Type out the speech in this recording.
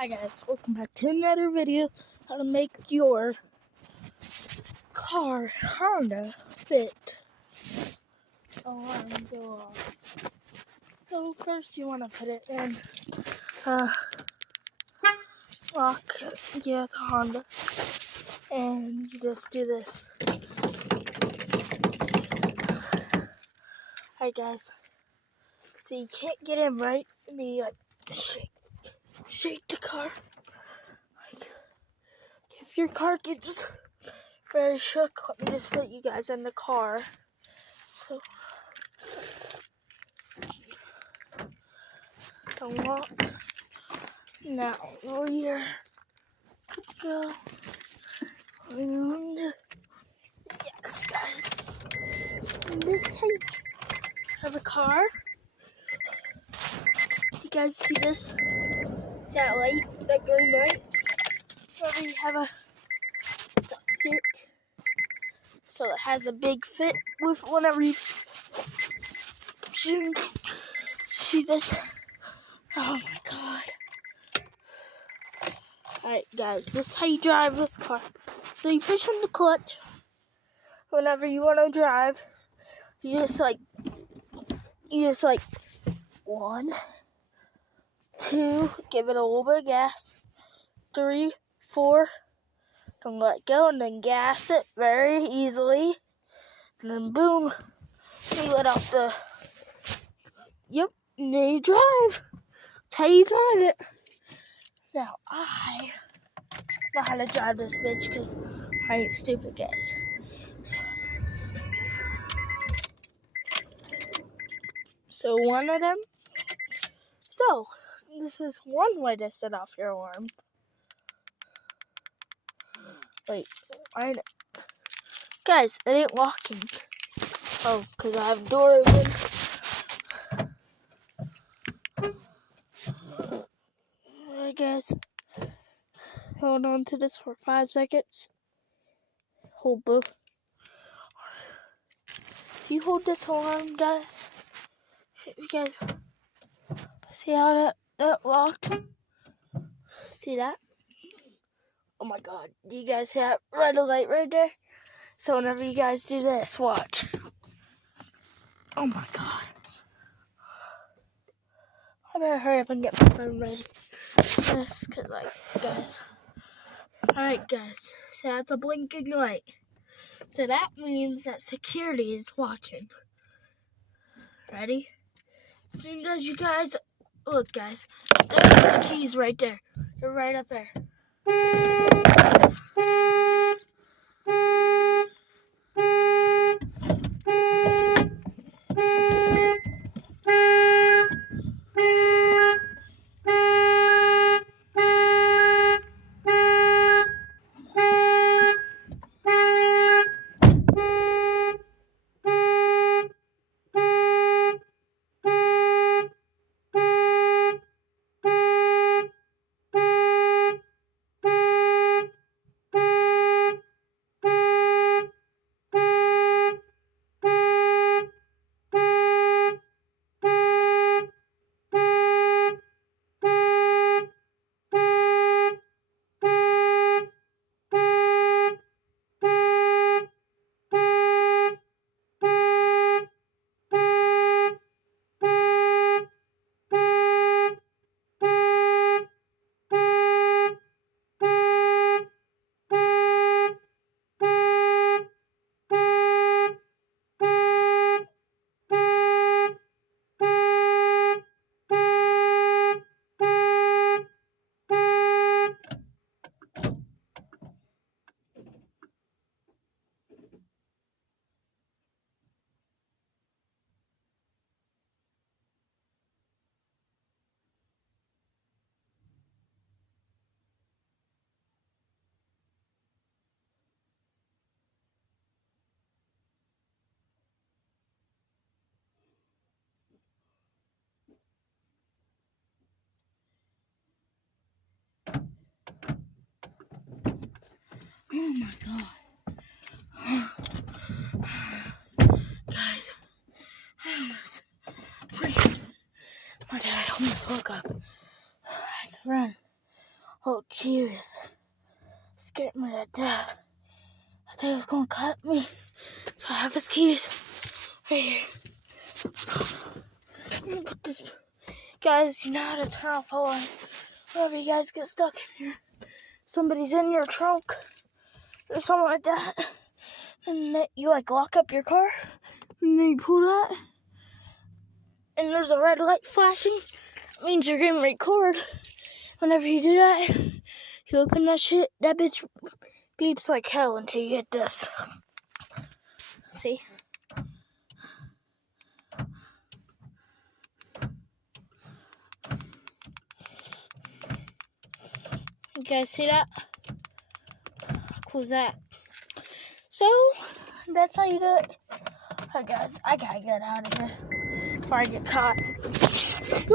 Hi guys, welcome back to another video how to make your car Honda Fit alarm go off. So first you want to put it in lock the Honda, and you just do this. Alright guys, so you can't get in right, and you like shake the car. If your car gets very shook, let me just put you guys in the car. So it's unlocked. Now we're here. Good to go. And yes, guys. And this is how you have a car. You guys see this satellite, that green light? Whenever you have it's a fit. So it has a big fit with whenever you see this. Oh my god. Alright guys, this is how you drive this car. So you push on the clutch whenever you want to drive. You just like 1, 2, give it a little bit of gas. 3, 4, don't let go, and then gas it very easily. And then boom, you let off the, yep, and then you drive. That's how you drive it. Now I know how to drive this bitch because I ain't stupid, guys. So one of them. So this is one way to set off your alarm. Wait, guys, it ain't locking. Oh, because I have the door open. Alright, guys. Hold on to this for 5 seconds. Hold both. If you hold this alarm, guys, you guys see how that locked? See that? Oh my god. Do you guys see that red light right there? So whenever you guys do this, watch. Oh my god. I better hurry up and get my phone ready. Just cause guys. Alright guys, so that's a blinking light. So that means that security is watching. Ready? As soon as you guys, look guys, there's the keys right there. They're right up there. Oh my god. Guys, I almost freaking, my dad almost woke up. I had to run. Oh, jeez. Scared me to death. I think it was gonna cut me. So I have his keys right here. I'm gonna put this. Guys, you know how to turn off alarm. Whenever you guys get stuck in here, somebody's in your trunk or something like that, and then you like lock up your car, and then you pull that, and there's a red light flashing. It means you're getting recorded. Whenever you do that, you open that shit, that bitch beeps like hell until you get this. See? You guys see that? How cool is that? So, that's how you do it. Alright guys, I gotta get out of here before I get caught. Oh, shit.